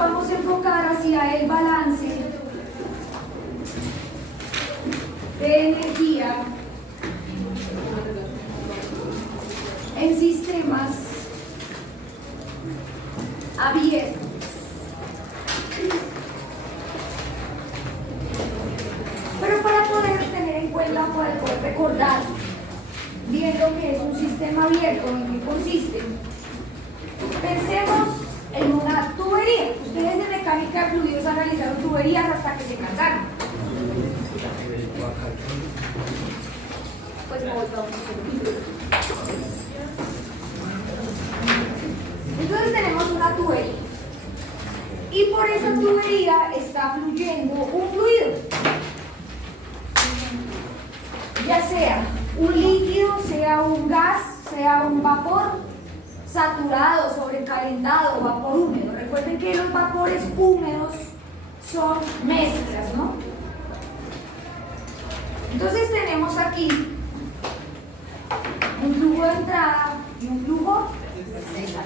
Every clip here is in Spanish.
vamos a enfocar hacia el balance de energía en sistemas abiertos. Pero para poder tener en cuenta, para poder recordar bien lo que es un sistema abierto, en qué consiste, pensemos en una tubería. Ustedes de mecánica de fluidos analizaron tuberías hasta que se cansaron. Pues no volvamos a hacer. Entonces tenemos una tubería y por esa tubería está fluyendo un fluido, ya sea un líquido, sea un gas, sea un vapor saturado, sobrecalentado, vapor húmedo. Recuerden que los vapores húmedos son mezclas, ¿no? Entonces tenemos aquí un flujo de entrada y un flujo de salida.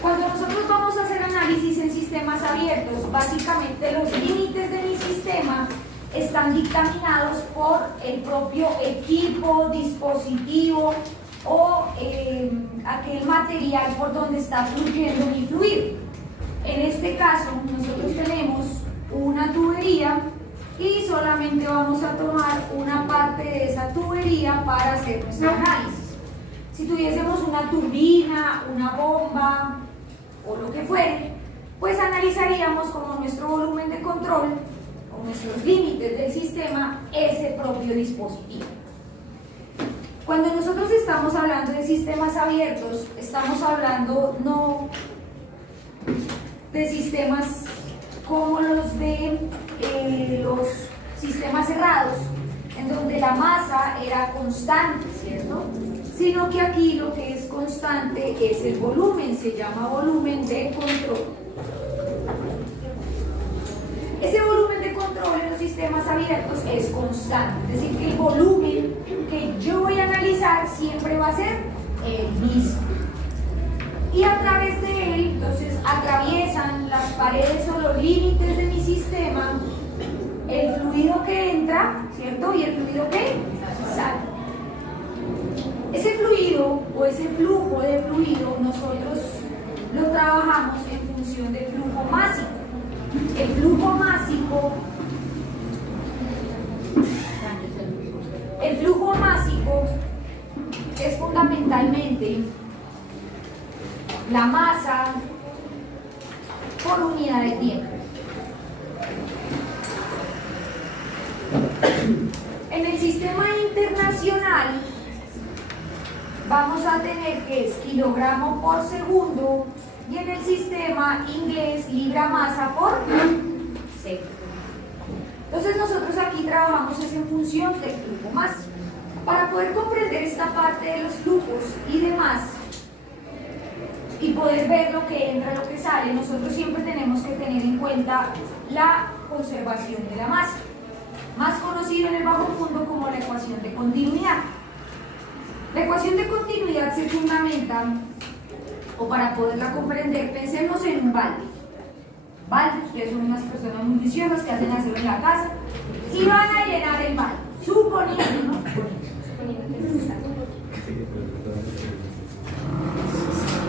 Cuando nosotros vamos a hacer análisis en sistemas abiertos, básicamente los límites de mi sistema están dictaminados por el propio equipo, dispositivo o aquel material por donde está fluyendo mi fluido. En este caso, nosotros tenemos una tubería y solamente vamos a tomar una parte de esa tubería para hacer nuestro análisis. Si tuviésemos una turbina, una bomba o lo que fuere, pues analizaríamos como nuestro volumen de control o nuestros límites del sistema ese propio dispositivo. Cuando nosotros estamos hablando de sistemas abiertos, estamos hablando no de sistemas como los de los sistemas cerrados, en donde la masa era constante, ¿cierto? Sino que aquí lo que es constante es el volumen, se llama volumen de control. Ese volumen de control en los sistemas abiertos es constante, es decir, que el volumen que yo voy a analizar siempre va a ser el mismo. Y a través de él, entonces, atraviesan las paredes o los límites de mi sistema el fluido que entra, ¿cierto? Y el fluido que sale. Ese fluido o ese flujo de fluido nosotros lo trabajamos en función del flujo másico. El flujo másico es fundamentalmente la masa por unidad de tiempo. En el sistema internacional vamos a tener que es kilogramo por segundo y en el sistema inglés libra masa por segundo. Entonces nosotros aquí trabajamos es en función del flujo másico. Para poder comprender esta parte de los flujos y demás y poder ver lo que entra, lo que sale, nosotros siempre tenemos que tener en cuenta la conservación de la masa, más conocido en el bajo fondo como la ecuación de continuidad. La ecuación de continuidad se fundamenta, o para poderla comprender, pensemos en un balde. Balde, ustedes son unas personas muy viciosas que hacen aseo en la casa y van a llenar el balde, suponiendo, ¿no?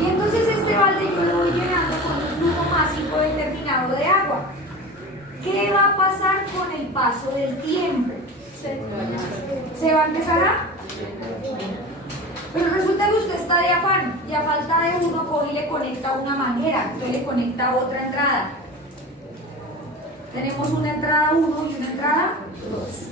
Y entonces este balde yo lo voy llenando con un flujo másico determinado de agua. ¿Qué va a pasar con el paso del tiempo? ¿Se va a empezar a? Pero resulta que usted está de afán y a falta de uno coge y le conecta una manguera, entonces le conecta otra entrada. Tenemos una entrada 1 y una entrada 2.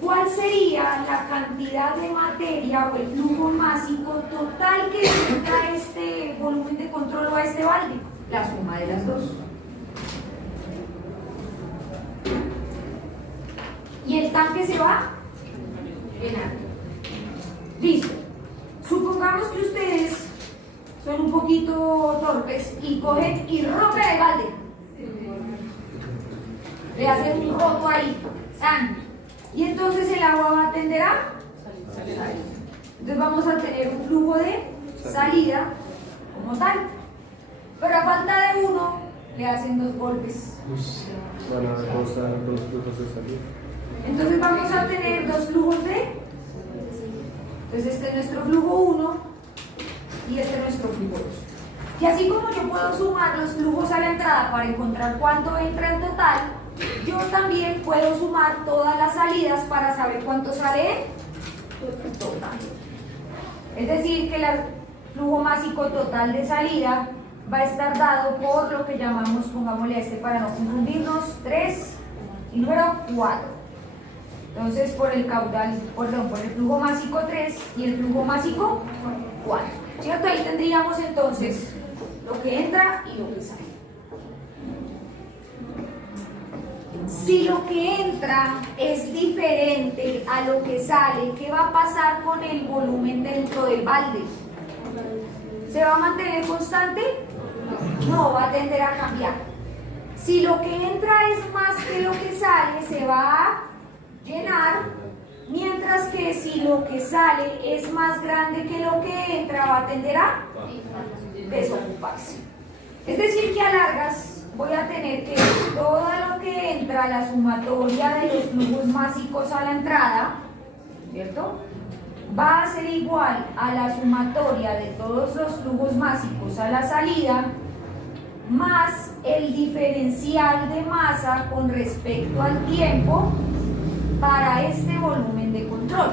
¿Cuál sería la cantidad de materia o el flujo másico total que entra a este volumen de control o a este balde? La suma de las dos. Y el tanque se va llenando. Listo. Supongamos que ustedes son un poquito torpes y cogen y rompen el balde. Le hacen un roto ahí. ¡San! Y entonces el agua va a tender a salir. Entonces vamos a tener un flujo de salida como tal. Pero a falta de uno, le hacen 2 golpes. Van a causar 2 flujos de salida. Entonces vamos a tener 2 flujos de... Entonces este es nuestro flujo 1 y este es nuestro flujo 2. Y así como yo puedo sumar los flujos a la entrada para encontrar cuánto entra en total, yo también puedo sumar todas las salidas para saber cuánto sale en total. Es decir, que el flujo másico total de salida va a estar dado por lo que llamamos, pongámosle a este para no confundirnos, 3 y número 4. Entonces por el caudal, perdón, por el flujo másico 3 y el flujo másico 4. ¿Cierto? Ahí tendríamos entonces lo que entra y lo que sale. Si lo que entra es diferente a lo que sale, ¿qué va a pasar con el volumen dentro del balde? ¿Se va a mantener constante? No, va a tender a cambiar. Si lo que entra es más que lo que sale, se va a llenar, mientras que si lo que sale es más grande que lo que entra, va a tender a desocuparse. Es decir, que a largas voy a tener que todo lo que entra, la sumatoria de los flujos másicos a la entrada, ¿cierto?, va a ser igual a la sumatoria de todos los flujos másicos a la salida, más el diferencial de masa con respecto al tiempo para este volumen de control,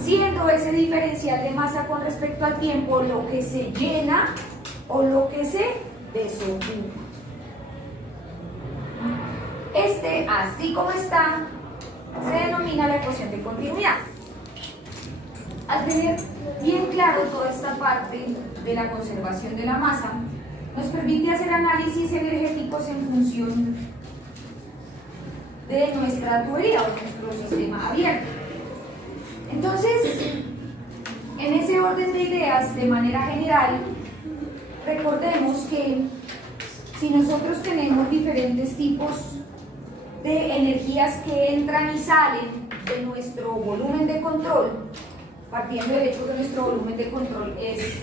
siendo ese diferencial de masa con respecto al tiempo lo que se llena o lo que se desocupa. Este, así como está, se denomina la ecuación de continuidad. Al tener bien claro toda esta parte de la conservación de la masa, nos permite hacer análisis energéticos en función de nuestra tubería o nuestro sistema abierto. Entonces, en ese orden de ideas, de manera general, recordemos que si nosotros tenemos diferentes tipos de energías que entran y salen de nuestro volumen de control, partiendo del hecho que nuestro volumen de control es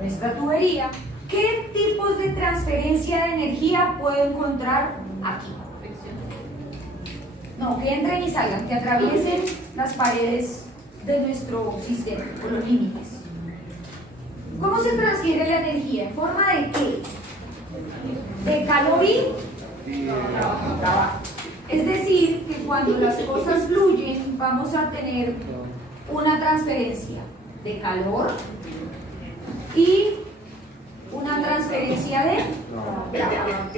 nuestra tubería, ¿qué tipos de transferencia de energía puedo encontrar aquí? No, que entren y salgan, que atraviesen las paredes de nuestro sistema, con los límites. ¿Cómo se transfiere la energía? ¿En forma de qué? De calor y trabajo. Es decir, que cuando las cosas fluyen, vamos a tener una transferencia de calor y una transferencia de trabajo.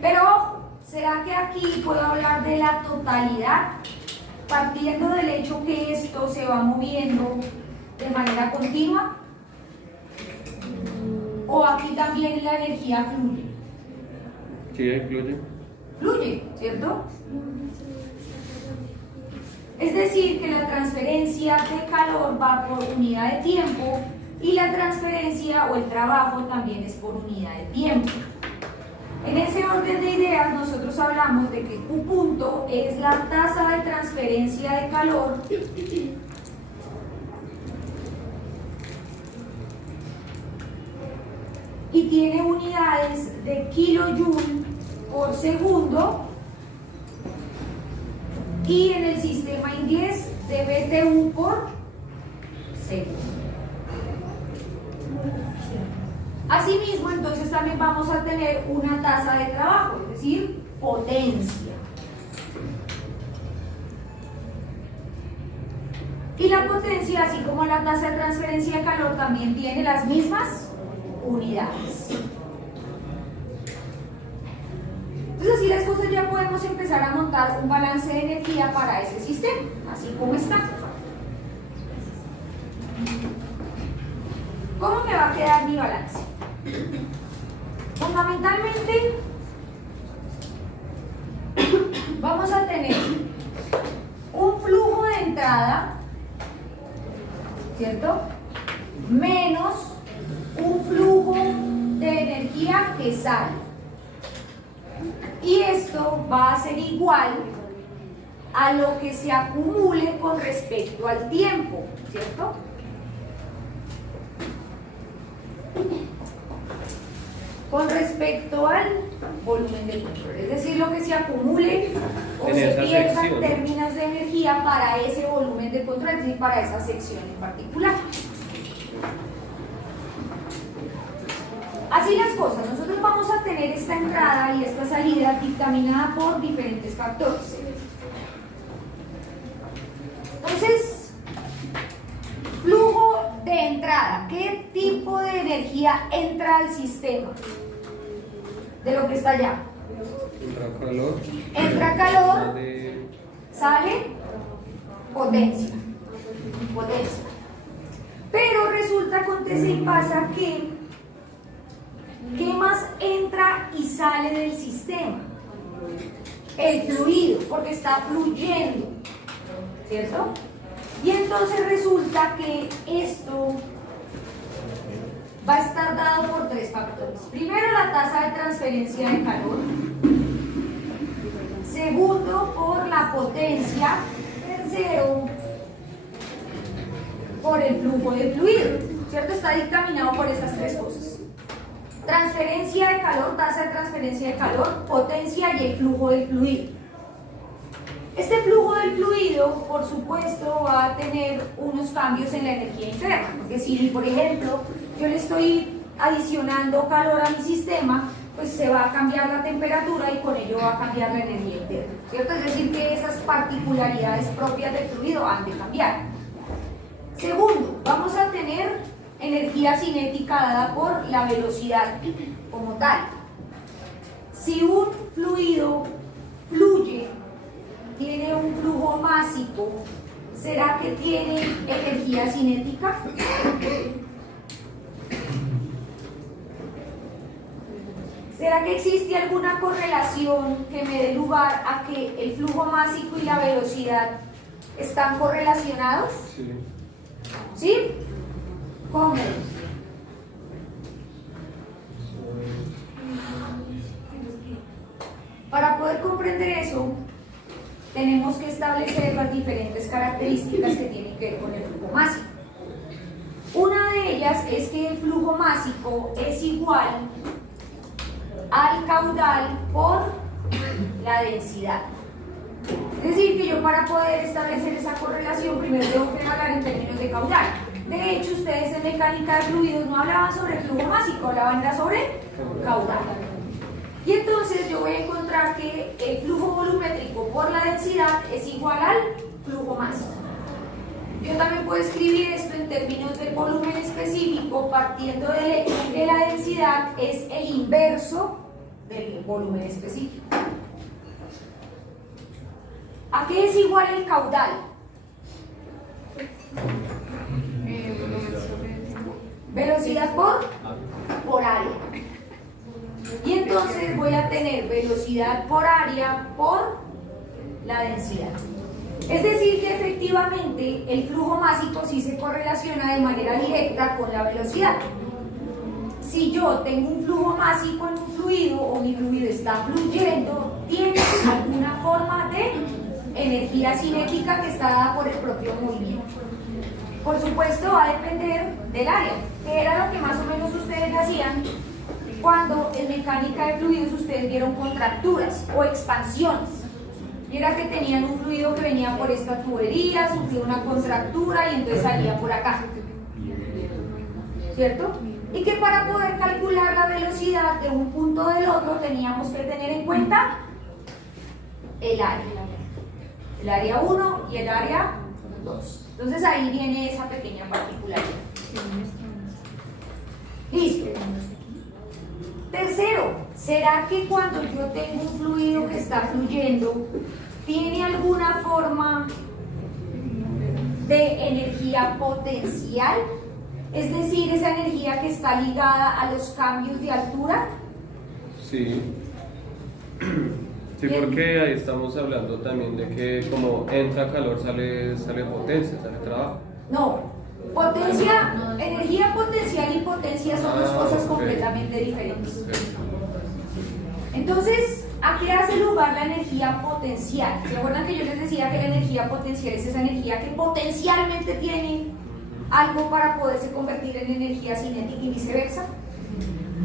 Pero ojo, ¿será que aquí puedo hablar de la totalidad? Partiendo del hecho que esto se va moviendo de manera continua. ¿O aquí también la energía fluye? Sí, fluye. Fluye, ¿cierto? Es decir, que la transferencia de calor va por unidad de tiempo y la transferencia o el trabajo también es por unidad de tiempo. En ese orden de ideas nosotros hablamos de que Q punto es la tasa de transferencia de calor y tiene unidades de kilojoule por segundo, y en el sistema inglés de BTU por segundo. Asimismo, entonces también vamos a tener una tasa de trabajo, es decir, potencia. Y la potencia, así como la tasa de transferencia de calor, también tiene las mismas unidades. Entonces así las cosas ya podemos empezar a montar un balance de energía para ese sistema, así como está. ¿Cómo me va a quedar mi balance? Fundamentalmente vamos a tener un flujo de entrada, ¿cierto?, menos un flujo de energía que sale. Y esto va a ser igual a lo que se acumule con respecto al tiempo, ¿cierto? Con respecto al volumen de control, es decir, lo que se acumule o En se esa pierda en sección. términos de energía para ese volumen de control, es decir, para esa sección en particular. Así las cosas, nosotros vamos a tener esta entrada y esta salida dictaminada por diferentes factores. Entonces, flujo de entrada, ¿qué tipo de energía entra al sistema? De lo que está allá. Entra calor. Entra calor, Sale sale potencia. Potencia. Pero resulta, acontece y pasa que ¿qué más entra y sale del sistema? El fluido, porque está fluyendo, ¿cierto? Y entonces resulta que esto va a estar dado por tres factores. Primero, la tasa de transferencia de calor. Segundo, por la potencia. Tercero, por el flujo de fluido, ¿cierto? Está dictaminado por estas tres cosas. Transferencia de calor, tasa de transferencia de calor, potencia y el flujo del fluido. Este flujo del fluido, por supuesto, va a tener unos cambios en la energía interna, porque si, por ejemplo, yo le estoy adicionando calor a mi sistema, pues se va a cambiar la temperatura y con ello va a cambiar la energía interna, ¿cierto? Es decir, que esas particularidades propias del fluido han de cambiar. Segundo, vamos a tener energía cinética dada por la velocidad como tal. Si un fluido fluye, tiene un flujo másico, ¿será que tiene energía cinética? ¿Será que existe alguna correlación que me dé lugar a que el flujo másico y la velocidad están correlacionados? Sí. ¿Sí? ¿Cómo? Para poder comprender eso, tenemos que establecer las diferentes características que tienen que ver con el flujo másico. Una de ellas es que el flujo másico es igual al caudal por la densidad. Es decir, que yo para poder establecer esa correlación primero tengo que hablar en términos de caudal. De hecho, ustedes en mecánica de fluidos no hablaban sobre flujo másico, hablaban era sobre caudal. Y entonces yo voy a encontrar que el flujo volumétrico por la densidad es igual al flujo másico. Yo también puedo escribir esto en términos del volumen específico partiendo del hecho que la densidad es el inverso del volumen específico. ¿A qué es igual el caudal? Velocidad por área. Y entonces voy a tener velocidad por área por la densidad. Es decir, que efectivamente el flujo másico sí se correlaciona de manera directa con la velocidad. Si yo tengo un flujo másico en un fluido o mi fluido está fluyendo, tiene alguna forma de energía cinética que está dada por el propio movimiento. Por supuesto, va a depender del área, que era lo que más o menos ustedes hacían cuando en mecánica de fluidos ustedes vieron contracturas o expansiones. Y era que tenían un fluido que venía por esta tubería, sufrió una contractura y entonces salía por acá, ¿cierto? Y que para poder calcular la velocidad de un punto del otro teníamos que tener en cuenta el área 1 y el área 2. Entonces ahí viene esa pequeña particularidad. Listo. Tercero, ¿será que cuando yo tengo un fluido que está fluyendo, tiene alguna forma de energía potencial? Es decir, esa energía que está ligada a los cambios de altura. Sí. Sí, porque ahí estamos hablando también de que como entra calor sale potencia, sale trabajo. No, potencia, energía potencial y potencia son dos cosas completamente diferentes. Entonces, ¿a qué hace lugar la energía potencial? ¿Se acuerdan que yo les decía que la energía potencial es esa energía que potencialmente tiene algo para poderse convertir en energía cinética y viceversa?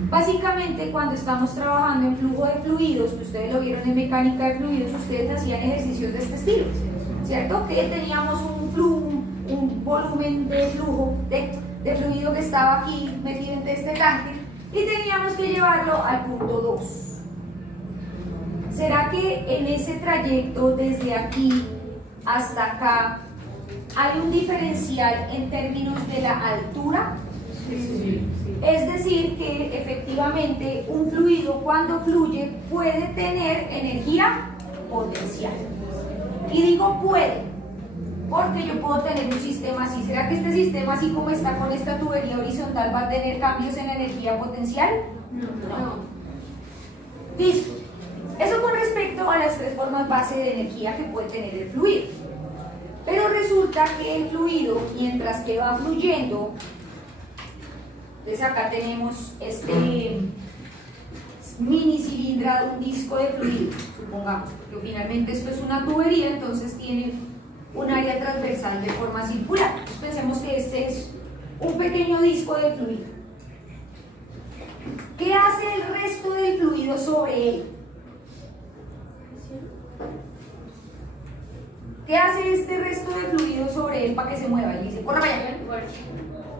Básicamente, cuando estamos trabajando en flujo de fluidos, que ustedes lo vieron en mecánica de fluidos, ustedes hacían ejercicios de este estilo, ¿cierto? Que teníamos un volumen de flujo de fluido que estaba aquí metido en este tanque y teníamos que llevarlo al punto 2. ¿Será que en ese trayecto desde aquí hasta acá hay un diferencial en términos de la altura? Sí. Es decir, que efectivamente un fluido cuando fluye puede tener energía potencial. Y digo puede, porque yo puedo tener un sistema así. ¿Será que este sistema, así como está con esta tubería horizontal, va a tener cambios en energía potencial? No. Listo. Eso con respecto a las 3 formas base de energía que puede tener el fluido. Pero resulta que el fluido, mientras que va fluyendo, entonces acá tenemos este mini cilindrado, un disco de fluido, supongamos, porque finalmente esto es una tubería, entonces tiene un área transversal de forma circular. Entonces pensemos que este es un pequeño disco de fluido. ¿Qué hace el resto del fluido sobre él? ¿Qué hace este resto de fluido sobre él para que se mueva? Y dice, corra para allá.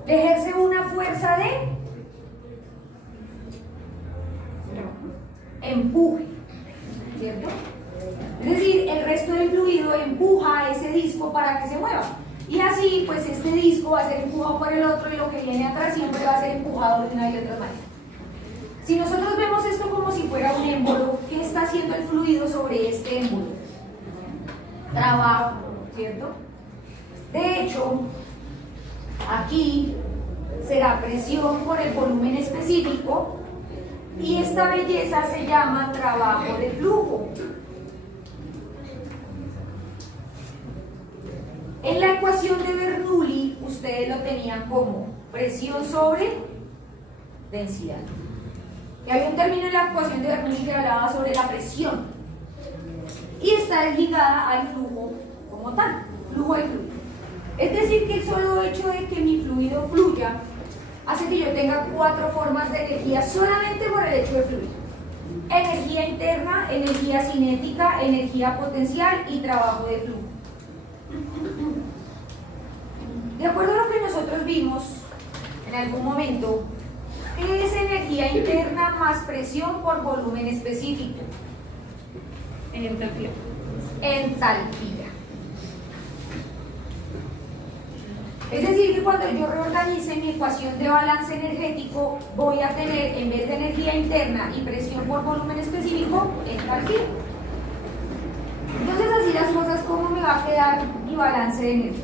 Ejerce una fuerza de empuje, ¿cierto? Es decir, el resto del fluido empuja a ese disco para que se mueva. Y así, pues este disco va a ser empujado por el otro y lo que viene atrás siempre va a ser empujado de una y otra manera. Si nosotros vemos esto como si fuera un émbolo, ¿qué está haciendo el fluido sobre este émbolo? Trabajo, ¿cierto? De hecho, aquí será presión por el volumen específico y esta belleza se llama trabajo de flujo. En la ecuación de Bernoulli ustedes lo tenían como presión sobre densidad. Y había un término en la ecuación de Bernoulli que hablaba sobre la presión y está ligada al flujo como tal, flujo y fluido. Es decir, que el solo hecho de que mi fluido fluya hace que yo tenga 4 formas de energía solamente por el hecho de fluir. Energía interna, energía cinética, energía potencial y trabajo de flujo. De acuerdo a lo que nosotros vimos en algún momento, ¿qué es energía interna más presión por volumen específico? Entalpía. Entalpía. Es decir, que cuando yo reorganice mi ecuación de balance energético, voy a tener, en vez de energía interna y presión por volumen específico, entalpía. Entonces, así las cosas, ¿cómo me va a quedar mi balance de energía?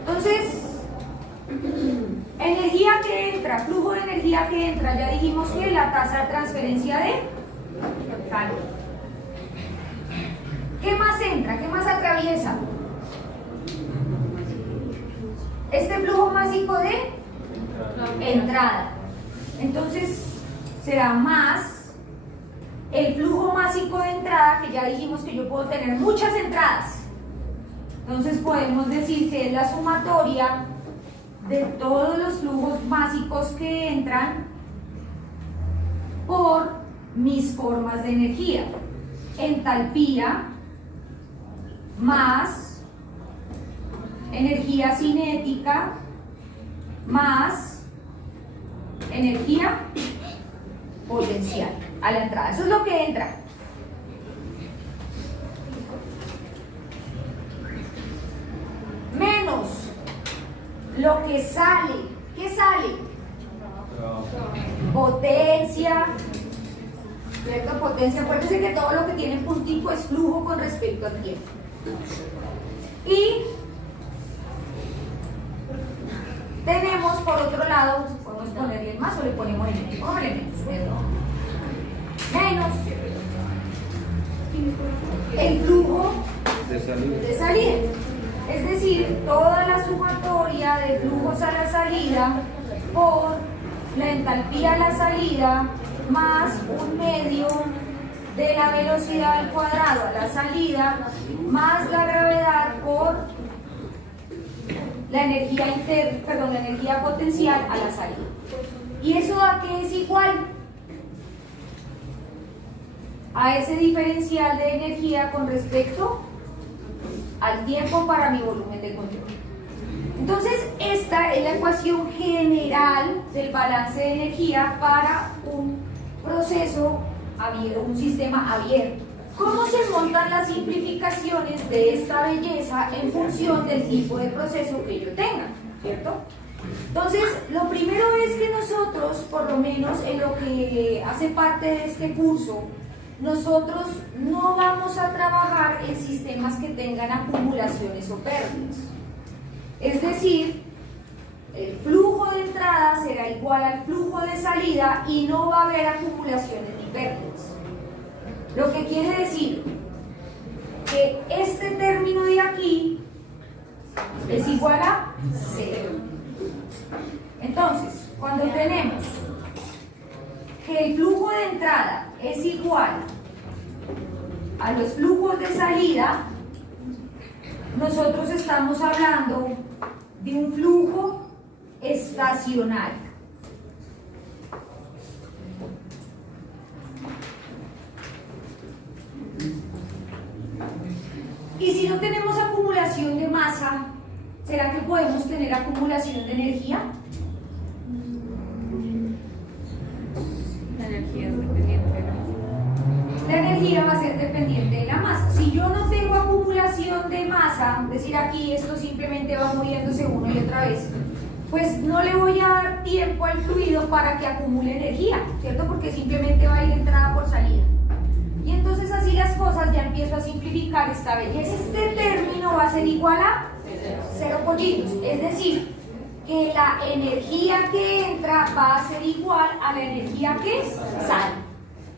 Entonces, energía que entra, flujo de energía que entra, ya dijimos que la tasa de transferencia de calor. ¿Qué más entra? ¿Qué más atraviesa? Este flujo másico de entrada. Entonces, será más el flujo másico de entrada, que ya dijimos que yo puedo tener muchas entradas. Entonces podemos decir que es la sumatoria de todos los flujos básicos que entran por mis formas de energía. Entalpía más energía cinética más energía potencial a la entrada. Eso es lo que entra. Menos lo que sale. ¿Qué sale? Potencia. ¿Cierto? Potencia. Acuérdense que todo lo que tiene puntico es flujo con respecto al tiempo. Y tenemos por otro lado, podemos ponerle más o le ponemos el menos. Póngale menos el flujo de salida. Es decir, toda la sumatoria de flujos a la salida por la entalpía a la salida más un medio de la velocidad al cuadrado a la salida más la gravedad por la energía la energía potencial a la salida. ¿Y eso a qué es igual? A ese diferencial de energía con respecto al tiempo para mi volumen de control. Entonces, esta es la ecuación general del balance de energía para un proceso abierto, un sistema abierto. ¿Cómo se montan las simplificaciones de esta belleza en función del tipo de proceso que yo tenga? ¿Cierto? Entonces, lo primero es que nosotros, por lo menos en lo que hace parte de este curso, nosotros no vamos a trabajar en sistemas que tengan acumulaciones o pérdidas. Es decir, el flujo de entrada será igual al flujo de salida y no va a haber acumulaciones ni pérdidas. Lo que quiere decir que este término de aquí es igual a 0. Entonces, cuando tenemos que el flujo de entrada es igual a los flujos de salida, nosotros estamos hablando de un flujo estacionario. Y si no tenemos acumulación de masa, ¿será que podemos tener acumulación de energía? La energía es dependiente de la masa. La energía va a ser dependiente de la masa. Si yo no tengo acumulación de masa, es decir, aquí esto simplemente va moviéndose una y otra vez, pues no le voy a dar tiempo al fluido para que acumule energía, ¿cierto? Porque simplemente va a ir entrada por salida. Y entonces así las cosas ya empiezo a simplificar esta belleza. Este término va a ser igual a 0 pollitos, es decir, que la energía que entra va a ser igual a la energía que sale.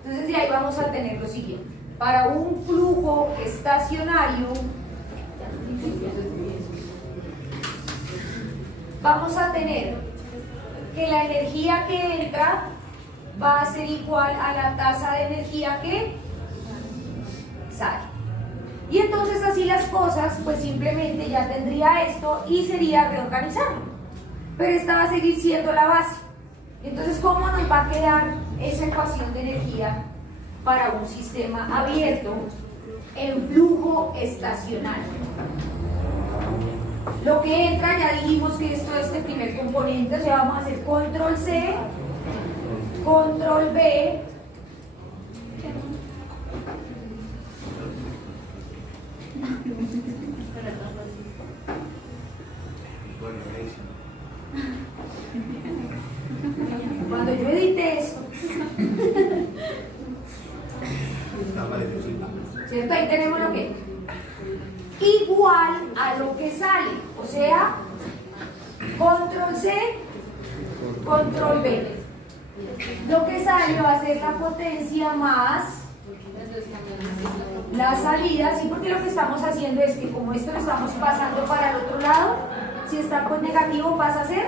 Entonces de ahí vamos a tener lo siguiente. Para un flujo estacionario, vamos a tener que la energía que entra va a ser igual a la tasa de energía que sale. Y entonces así las cosas, pues simplemente ya tendría esto y sería reorganizarlo. Pero esta va a seguir siendo la base. Entonces, ¿cómo nos va a quedar esa ecuación de energía para un sistema abierto en flujo estacionario? Lo que entra, ya dijimos que esto es este primer componente, o sea, vamos a hacer control C, control B, cuando yo edite esto, ¿cierto? Ahí tenemos lo que igual a lo que sale, o sea, control C, control B. Lo que sale va a ser la potencia más la salida, sí, porque lo que estamos haciendo es que como esto lo estamos pasando para el otro lado, si está pues negativo pasa a ser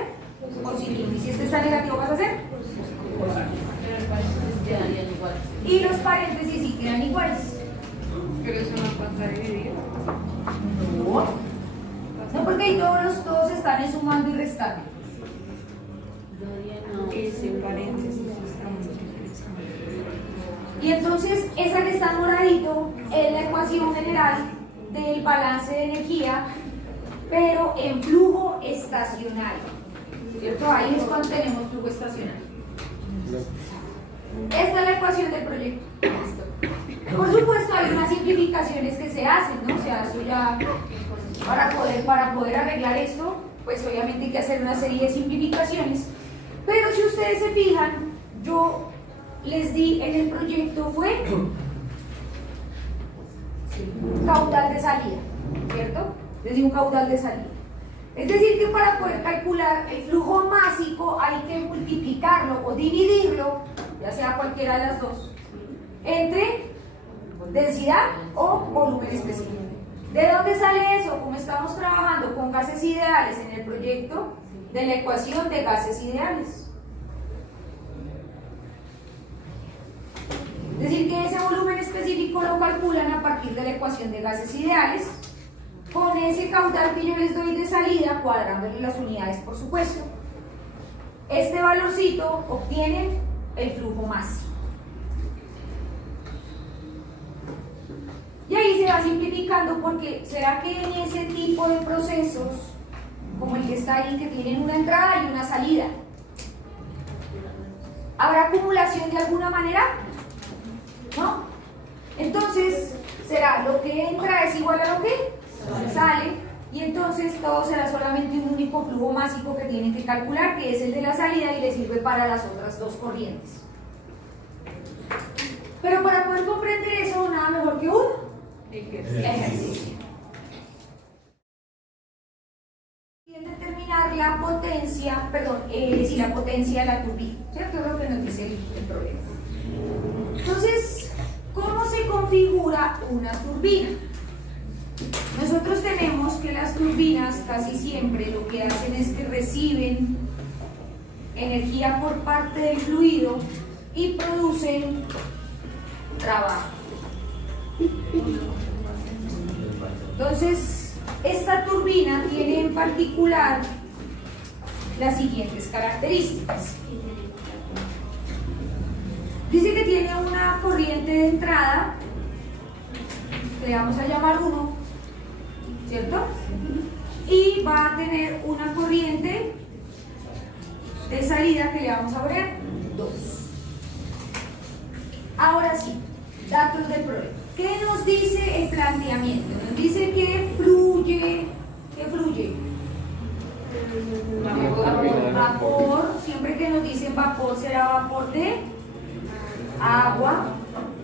positivo, y si este está negativo pasa a ser positivo. Pero los paréntesis quedarían iguales. Y los paréntesis sí quedan iguales. Pero eso no pasa a dividir. No, porque ahí todos están en sumando y restando. Y sin paréntesis está multiplicando. Y entonces esa que está en moradito es la ecuación general del balance de energía, pero en flujo estacionario, ¿cierto? Ahí es cuando tenemos flujo estacionario. Esta es la ecuación del proyecto. Por supuesto hay unas simplificaciones que se hacen, ¿no? O sea, eso ya para poder arreglar esto, pues obviamente hay que hacer una serie de simplificaciones. Pero si ustedes se fijan, yo les di en el proyecto fue caudal de salida, ¿cierto? Les di un caudal de salida. Es decir, que para poder calcular el flujo másico hay que multiplicarlo o dividirlo, ya sea cualquiera de las dos, entre densidad o volumen específico. ¿De dónde sale eso? Como estamos trabajando con gases ideales en el proyecto, de la ecuación de gases ideales. Es decir, que ese volumen específico lo calculan a partir de la ecuación de gases ideales, con ese caudal que yo les doy de salida, cuadrándole las unidades, por supuesto. este valorcito obtienen el flujo máximo. Y ahí se va simplificando porque ¿será que en ese tipo de procesos, como el que está ahí, que tienen una entrada y una salida, habrá acumulación de alguna manera? ¿No? Entonces, será lo que entra es igual a lo que sale, y entonces todo será solamente un único flujo másico que tienen que calcular, que es el de la salida, y les sirve para las otras dos corrientes. Pero para poder comprender eso, nada mejor que un ejercicio. Y el determinar la potencia, la potencia de la turbina, ¿cierto? Es lo que nos dice el problema. Entonces, ¿cómo se configura una turbina? Nosotros tenemos que las turbinas casi siempre lo que hacen es que reciben energía por parte del fluido y producen trabajo. Entonces, esta turbina tiene en particular las siguientes características. Dice que tiene una corriente de entrada, que le vamos a llamar 1, ¿cierto? Y va a tener una corriente de salida que le vamos a poner 2. Ahora sí, datos del problema. ¿Qué nos dice el planteamiento? Nos dice que fluye, vapor, siempre que nos dicen vapor será vapor de agua,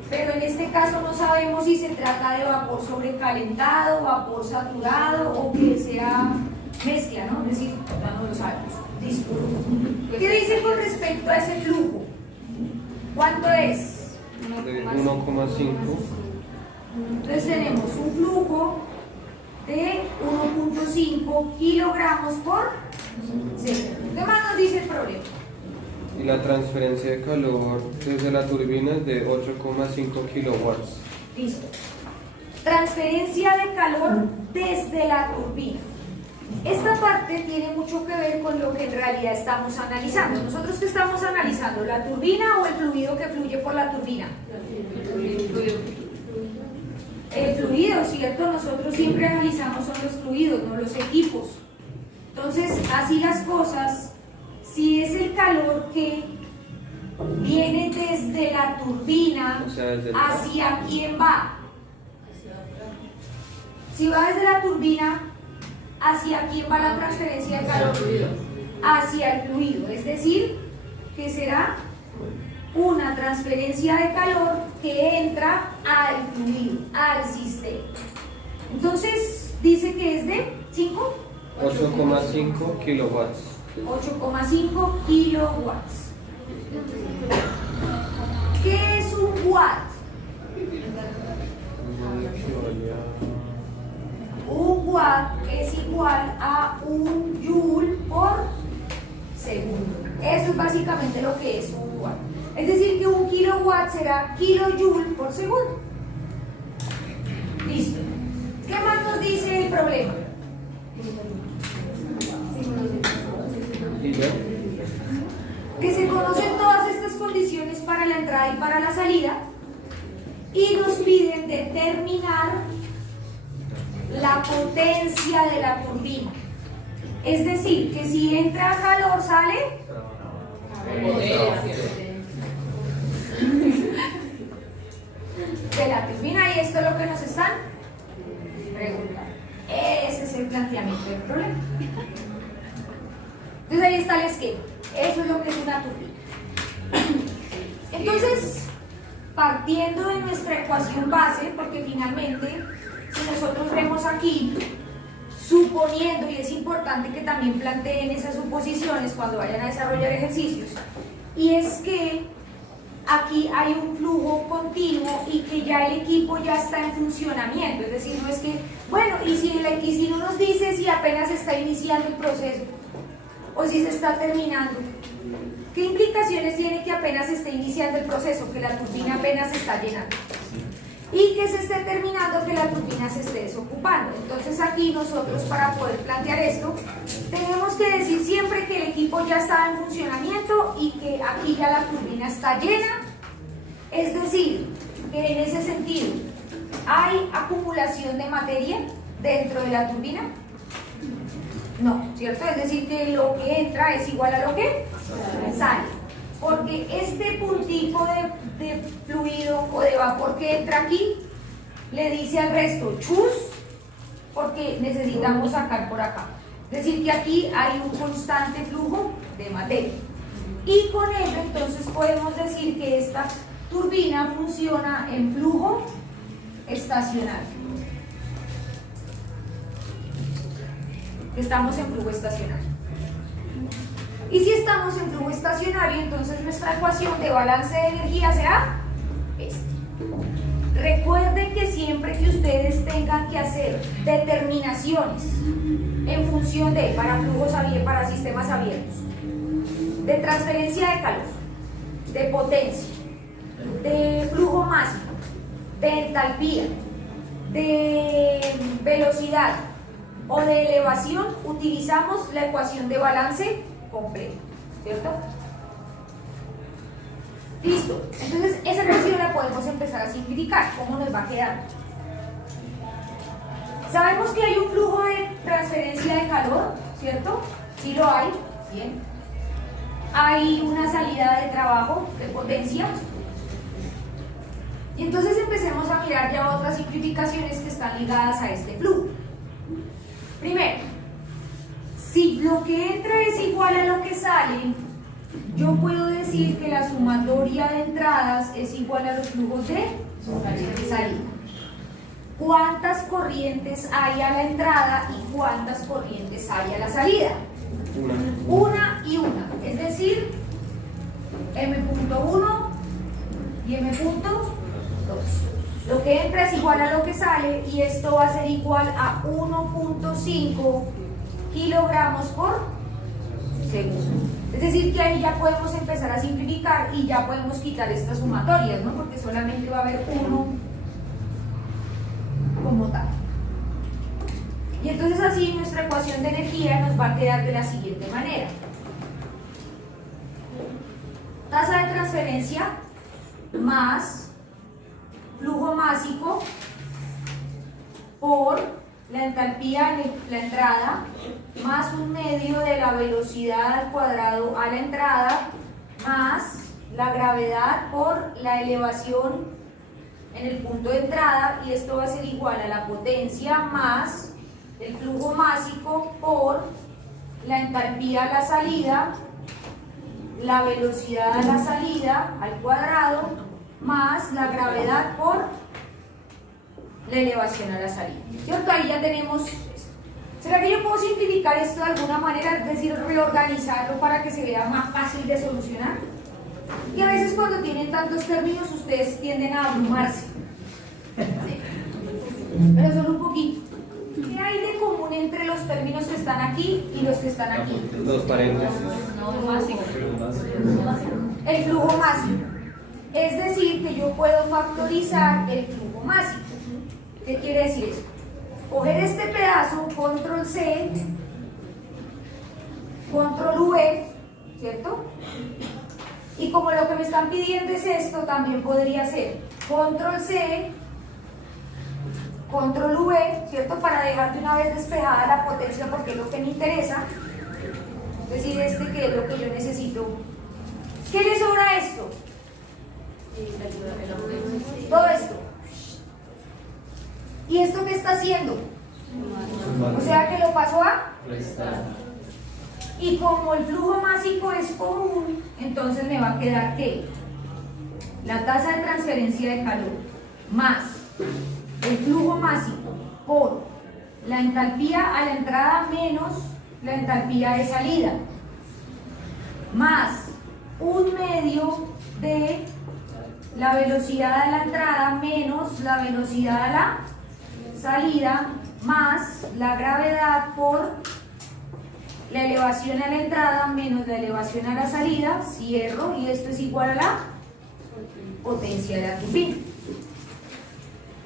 pero en este caso no sabemos si se trata de vapor sobrecalentado, vapor saturado o que sea mezcla, ¿no? Es decir, no lo sabemos. Disculpe. ¿Qué dice con respecto a ese flujo? ¿Cuánto es? De 1,5. Entonces tenemos un flujo de 1.5 kilogramos por segundo. ¿Qué más nos dice el problema? Y la transferencia de calor desde la turbina es de 8,5 kilowatts. Listo. Transferencia de calor desde la turbina. Esta parte tiene mucho que ver con lo que en realidad estamos analizando. ¿Nosotros qué estamos analizando? ¿La turbina o el fluido que fluye por la turbina? El fluido, ¿cierto? Nosotros siempre analizamos son los fluidos, no los equipos. Entonces, así las cosas, si es el calor que viene desde la turbina, O sea, desde el ¿hacia quién va? Si va desde la turbina, ¿hacia quién va la transferencia de calor? Hacia el fluido, es decir, que será una transferencia de calor que entra al fluido, al sistema. Entonces, dice que es de 5, 8,5 kilowatts. 8,5 kilowatts. ¿Qué es un watt? Un watt es igual a un joule por segundo. Eso es básicamente lo que es un watt. Es decir, que un kilowatt será kilojoule por segundo. Listo. ¿Qué más nos dice el problema? ¿Y ya? Que se conocen todas estas condiciones para la entrada y para la salida y nos piden determinar la potencia de la turbina. Es decir, que si entra calor sale de la turbina, y esto es lo que nos están preguntando. Ese es el planteamiento del problema. Entonces ahí está el esquema. Eso es lo que es una turbina. Entonces, partiendo de nuestra ecuación base, porque finalmente, si nosotros vemos aquí, suponiendo, y es importante que también planteen esas suposiciones cuando vayan a desarrollar ejercicios, y es que aquí hay un flujo continuo y que ya el equipo ya está en funcionamiento, es decir, no es que, bueno, y si no nos dice si apenas está iniciando el proceso o si se está terminando, ¿qué implicaciones tiene que apenas esté iniciando el proceso, que la turbina apenas se está llenando? y que se esté terminando que la turbina se esté desocupando. Entonces aquí nosotros, para poder plantear esto, tenemos que decir siempre que el equipo ya está en funcionamiento y que aquí ya la turbina está llena, es decir, que en ese sentido hay acumulación de materia dentro de la turbina. No, ¿cierto? Es decir, que lo que entra es igual a lo que sale. Porque este puntico de fluido o de vapor que entra aquí le dice al resto chus, porque necesitamos sacar por acá. Es decir, que aquí hay un constante flujo de materia. Y con ello entonces podemos decir que esta turbina funciona en flujo estacionario. Estamos en flujo estacionario. Y si estamos en flujo estacionario, entonces nuestra ecuación de balance de energía será esta. Recuerden que siempre que ustedes tengan que hacer determinaciones en función de, para flujos abiertos, para sistemas abiertos, de transferencia de calor, de potencia, de flujo máximo, de entalpía, de velocidad o de elevación, utilizamos la ecuación de balance completa, ¿cierto? Listo. Entonces esa ecuación la podemos empezar a simplificar. ¿Cómo nos va a quedar? Sabemos que hay un flujo de transferencia de calor, ¿cierto? Sí lo hay, bien. Hay una salida de trabajo, de potencia. Y entonces empecemos a mirar ya otras simplificaciones que están ligadas a este flujo. Primero, si lo que entra es igual a lo que sale, yo puedo decir que la sumatoria de entradas es igual a los flujos de salida. ¿Cuántas corrientes hay a la entrada y cuántas corrientes hay a la salida? Una y una, es decir, M.1 y M.2. Lo que entra es igual a lo que sale y esto va a ser igual a 1.5 kilogramos por segundo. Es decir, que ahí ya podemos empezar a simplificar y ya podemos quitar estas sumatorias, ¿no? Porque solamente va a haber uno como tal. Y entonces así nuestra ecuación de energía nos va a quedar de la siguiente manera. Tasa de transferencia más flujo másico por la entalpía en la entrada más un medio de la velocidad al cuadrado a la entrada más la gravedad por la elevación en el punto de entrada, y esto va a ser igual a la potencia más el flujo másico por la entalpía a la salida, la velocidad a la salida al cuadrado más la gravedad por la elevación a la salida. ¿Cierto? Ahí ya tenemos esto. ¿Será que yo puedo simplificar esto de alguna manera? Es decir, reorganizarlo para que se vea más fácil de solucionar. Y a veces cuando tienen tantos términos ustedes tienden a abrumarse. Pero solo un poquito. ¿Qué hay de común entre los términos que están aquí y los que están aquí? Los paréntesis. El flujo máximo. Es decir, que yo puedo factorizar el flujo máximo. ¿Qué quiere decir eso? Coger este pedazo, control C, control V, ¿cierto? Y como lo que me están pidiendo es esto, también podría ser control C, control V, ¿cierto? Para dejar de una vez despejada la potencia, porque es lo que me interesa. Es decir, que es lo que yo necesito. ¿Qué le sobra a esto? Todo esto. ¿Y esto qué está haciendo? O sea que lo pasó a restar. Y como el flujo másico es común, entonces me va a quedar que la tasa de transferencia de calor más el flujo másico por la entalpía a la entrada menos la entalpía de salida, más un medio de la velocidad a la entrada menos la velocidad a la salida, más la gravedad por la elevación a la entrada menos la elevación a la salida, cierro, y esto es igual a la potencia de la turbina.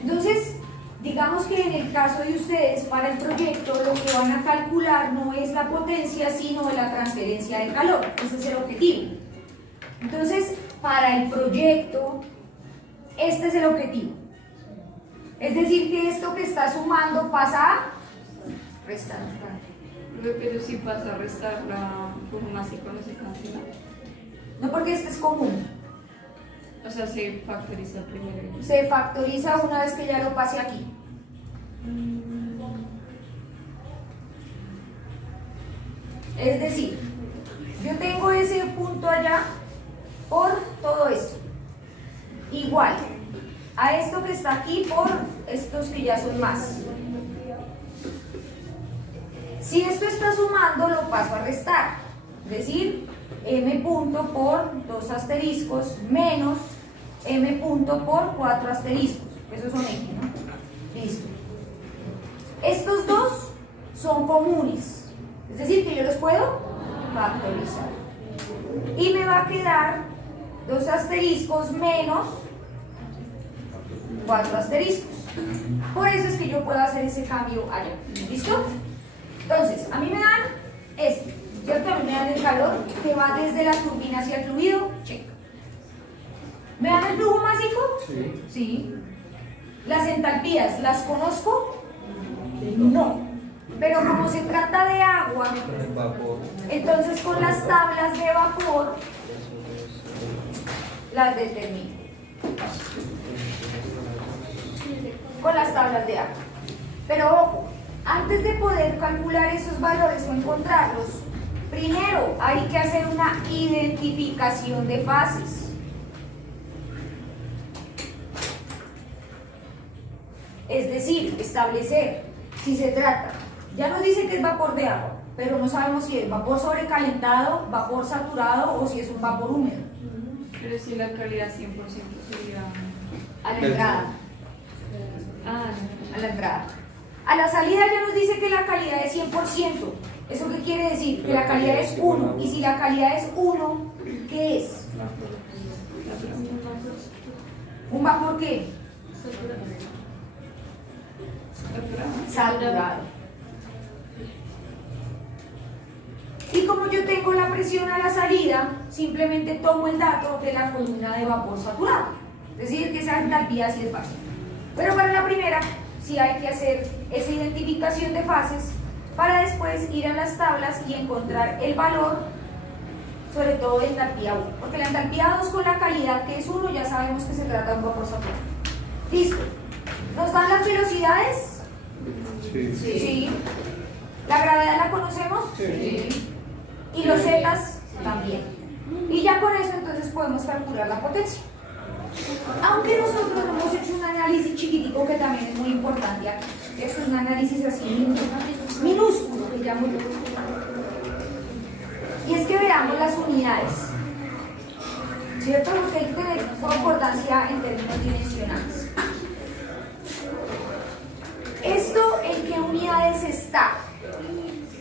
Entonces, digamos que en el caso de ustedes, para el proyecto, lo que van a calcular no es la potencia, sino la transferencia de calor. Ese es el objetivo. Entonces, para el proyecto, este es el objetivo. Es decir, que esto que está sumando pasa a restar. Pero si pasa a restar la forma así cuando se cancela. No, porque este es común. O sea, se factoriza primero. Se factoriza una vez que ya lo pase aquí. Es decir, yo tengo ese punto allá por todo esto. Igual a esto que está aquí por estos que ya son más. Si esto está sumando, lo paso a restar. Es decir, m punto por 2 asteriscos menos m punto por 4 asteriscos. Esos son x, ¿no? Listo. Estos dos son comunes. Es decir, que yo los puedo factorizar. Y me va a quedar 2 asteriscos menos 4 asteriscos. Por eso es que yo puedo hacer ese cambio allá. ¿Listo? Entonces, a mí me dan este, ¿cierto? A mí me dan el calor que va desde la turbina hacia el fluido, check. ¿Me dan el flujo másico? Sí. Sí. ¿Las entalpías las conozco? No. Pero como se trata de agua, Vapor. entonces con las tablas de vapor las determino. Con las tablas de agua. Pero ojo, antes de poder calcular esos valores o encontrarlos, primero hay que hacer una identificación de fases. Es decir, establecer si se trata, ya nos dice que es vapor de agua, pero no sabemos si es vapor sobrecalentado, vapor saturado o si es un vapor húmedo. Pero si la calidad 100% sería... A la entrada. Ah, A la entrada. A la salida ya nos dice que la calidad es 100%. ¿Eso qué quiere decir? Que la calidad es 1. Y si la calidad es 1, ¿qué es? ¿Un vapor qué? Saturado. Y como yo tengo la presión a la salida, simplemente tomo el dato de la columna de vapor saturado. Es decir, que esa entalpía sí es fácil. Pero para la primera, sí hay que hacer esa identificación de fases para después ir a las tablas y encontrar el valor, sobre todo de entalpía 1. Porque la entalpía 2 con la calidad que es 1 ya sabemos que se trata de un vapor saturado. Listo. ¿Nos dan las velocidades? Sí. Sí. ¿La gravedad la conocemos? Sí. Y los zetas también. Y ya con eso entonces podemos calcular la potencia. Aunque nosotros hemos hecho un análisis chiquitico que también es muy importante aquí. Es un análisis así minúsculo que llamo yo. Y es que veamos las unidades. ¿Cierto? Porque hay que tener concordancia en términos dimensionales. ¿Esto en qué unidades está?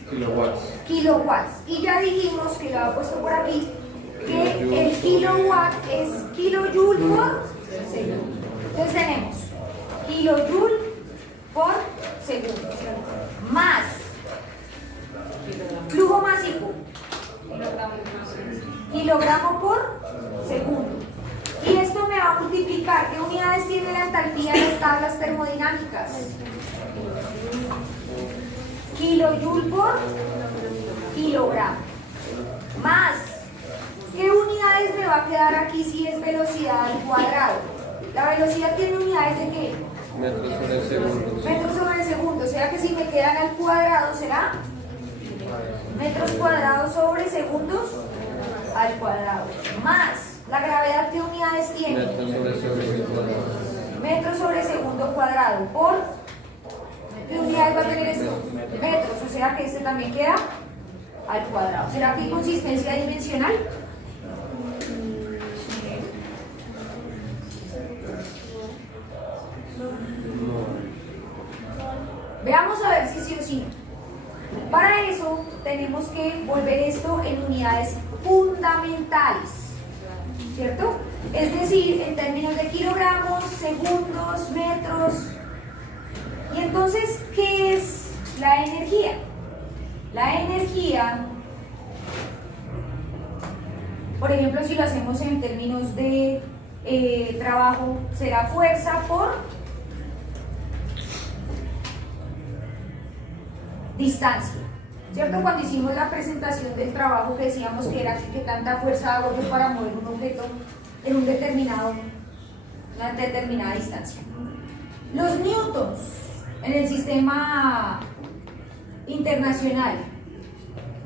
Kilowatts. Kilowatts. Y ya dijimos, que lo he puesto por aquí, que el kilowatt es kilojoule por segundo. Entonces tenemos kilojoule por segundo más flujo másico, kilogramo por segundo. Y esto me va a multiplicar. ¿Qué unidades tiene la entalpía en las tablas termodinámicas? Kilojoule por kilogramo. Más, ¿qué unidades me va a quedar aquí si es velocidad al cuadrado? La velocidad tiene unidades de qué? Metros sobre segundos. Metros sobre segundo. O sea que si me quedan al cuadrado será metros cuadrados sobre segundos al cuadrado. Más, ¿la gravedad qué unidades tiene? Metros sobre segundos cuadrados. Metros sobre segundo cuadrado por ¿qué unidades va a tener esto? Metros, o sea que este también queda al cuadrado. ¿Será que hay consistencia dimensional? Veamos a ver si sí o sí. Para eso tenemos que volver esto en unidades fundamentales, ¿cierto? Es decir, en términos de kilogramos, segundos, metros, Entonces, ¿qué es la energía? La energía, por ejemplo, si lo hacemos en términos de trabajo, será fuerza por distancia, ¿cierto? Cuando hicimos la presentación del trabajo que decíamos que era que tanta fuerza hago yo para mover un objeto en una determinada distancia. Los newtons en el sistema internacional,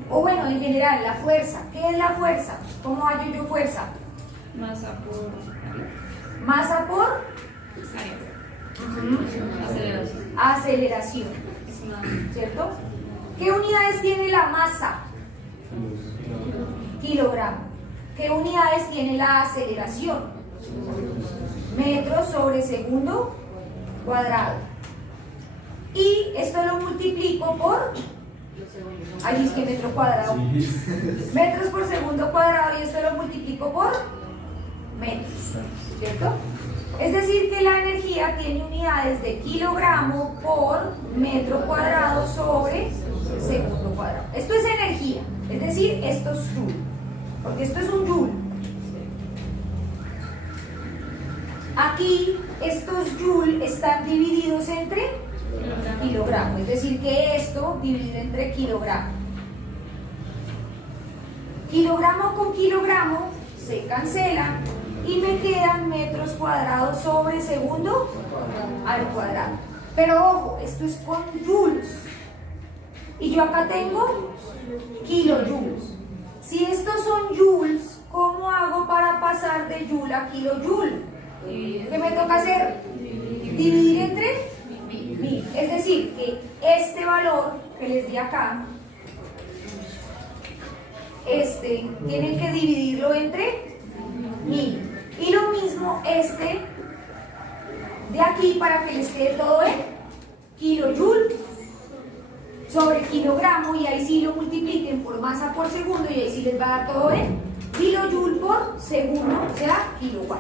o bueno, en general, la fuerza. ¿Qué es la fuerza? ¿Cómo hallo yo fuerza? Masa por Masa por aceleración. aceleración, Es una ¿cierto? ¿Qué unidades tiene la masa? Kilogramo. ¿Qué unidades tiene la aceleración? Metros sobre segundo cuadrado. Y esto lo multiplico por, ahí es que metro cuadrado, metros por segundo cuadrado, y esto lo multiplico por metros, ¿cierto? Es decir, que la energía tiene unidades de kilogramo por metro cuadrado sobre segundo cuadrado. Esto es energía, es decir, esto es joule, porque esto es un joule. Aquí estos joule están divididos entre kilogramo, es decir, que esto dividido entre kilogramo. Kilogramo con kilogramo se cancelan y me quedan metros cuadrados sobre segundo al cuadrado. Pero ojo, esto es con joules. Y yo acá tengo kilojoules. Si estos son joules, ¿cómo hago para pasar de joule a kilojoule? ¿Qué me toca hacer? Dividir entre 1000. Es decir, que este valor que les di acá, tienen que dividirlo entre 1000. Y lo mismo de aquí para que les quede todo en kilojoule sobre kilogramo, y ahí sí lo multipliquen por masa por segundo, y ahí sí les va a dar todo en kilojoule por segundo, o sea, kilowatt.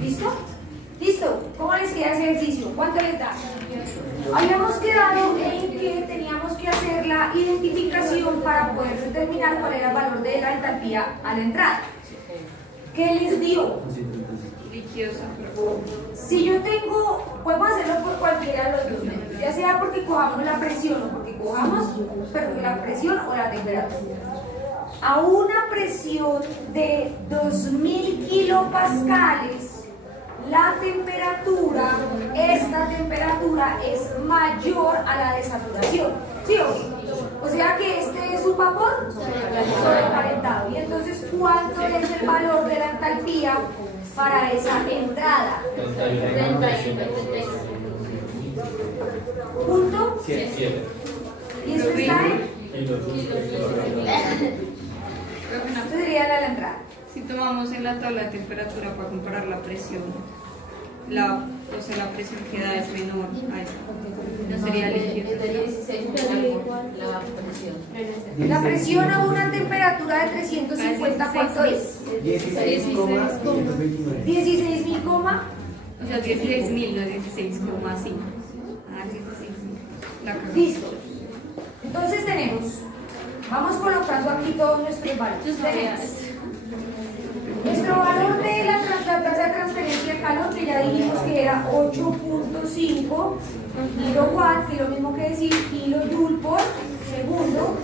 ¿Listo? ¿Listo? ¿Cómo les queda ese ejercicio? ¿Cuánto les da? Habíamos quedado en que teníamos que hacer la identificación para poder determinar cuál era el valor de la entalpía a la entrada. ¿Qué les dio? líquidos. Si yo tengo, podemos hacerlo por cualquiera de los dos medios, ya sea porque cojamos la presión o porque cojamos la presión o la temperatura. A una presión de 2000 kilopascales, la temperatura, esta temperatura es mayor a la de saturación. ¿Sí o sea que este es un vapor sobrecalentado. Y entonces, ¿cuánto es el valor de la entalpía para esa entrada? 31. ¿Punto? 7. ¿Y esto está en? Esto sería la entrada. Si tomamos en la tabla de temperatura para comparar la presión, la presión que da es menor a esta. No sería líquido. La presión a una temperatura de 350, ¿cuánto es? 16,129. 16.000, coma. O sea, 16.000, no 16,5. Ah, 16.000. La cagamos. Listo. Entonces tenemos, vamos colocando aquí todos nuestros valores. Tenemos nuestro valor de la tasa de transferencia de calor, que ya dijimos que era 8.5 kilowatt, que es lo mismo que decir kilojoule por segundo,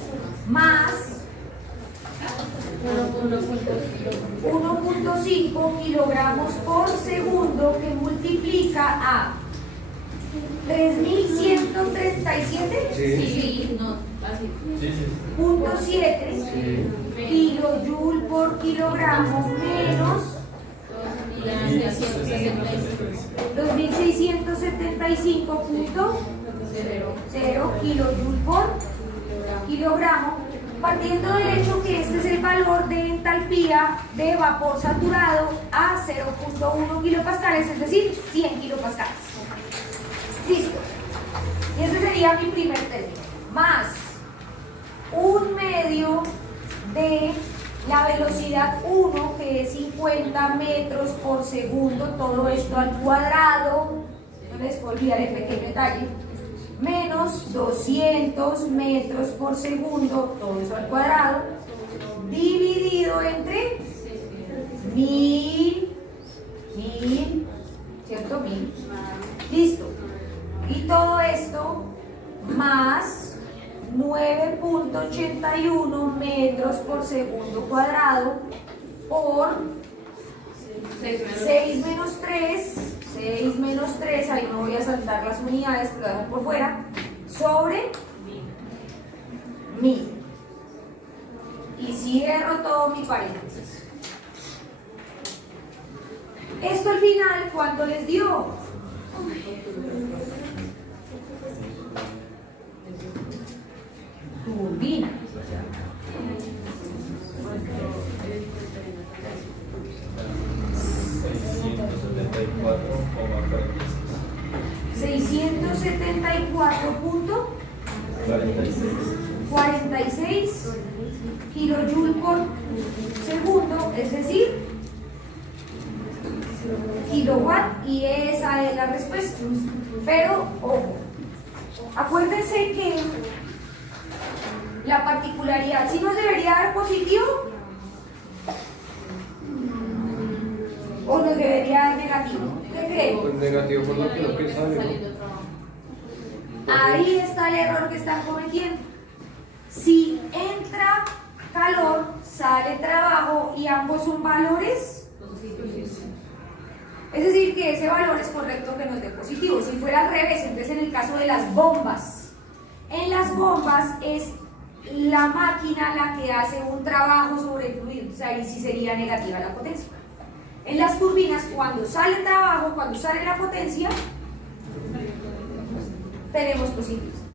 más 1.5 kilogramos por segundo, que multiplica a 3.137. Sí, no, así. Punto 7 kilojoule por kilogramo menos 2.675.0 kilojoule por kilogramo, partiendo del hecho que este es el valor de entalpía de vapor saturado a 0.1 kilopascales, es decir, 100 kilopascales. Listo. Y ese sería mi primer término. Más un medio de la velocidad 1, que es 50 metros por segundo, todo esto al cuadrado. No les puedo olvidar el pequeño detalle. menos 200 metros por segundo, todo eso al cuadrado, dividido entre 1000, ¿cierto? 1000. Listo. Y todo esto más 9.81 metros por segundo cuadrado por 6 menos 3, ahí no voy a saltar las unidades, pero lo dejo por fuera, sobre 1000. Y cierro todo mi paréntesis. Esto al final, ¿cuánto les dio? Turbina. $674.46 kilojoule por segundo, es decir, kilowatt, y esa es la respuesta. Pero, ojo, acuérdense que la particularidad, si nos debería dar positivo o nos debería dar negativo. ¿Qué creen? Pues negativo por lo que sale, ¿no? Ahí está el error que están cometiendo. Si entra calor, sale trabajo y ambos son valores. Es decir, que ese valor es correcto que nos dé positivo. Si fuera al revés, entonces en el caso de las bombas, en las bombas es la máquina la que hace un trabajo sobre el fluido, o sea, ahí sí sería negativa la potencia. En las turbinas, cuando sale el trabajo, cuando sale la potencia, tenemos positivo.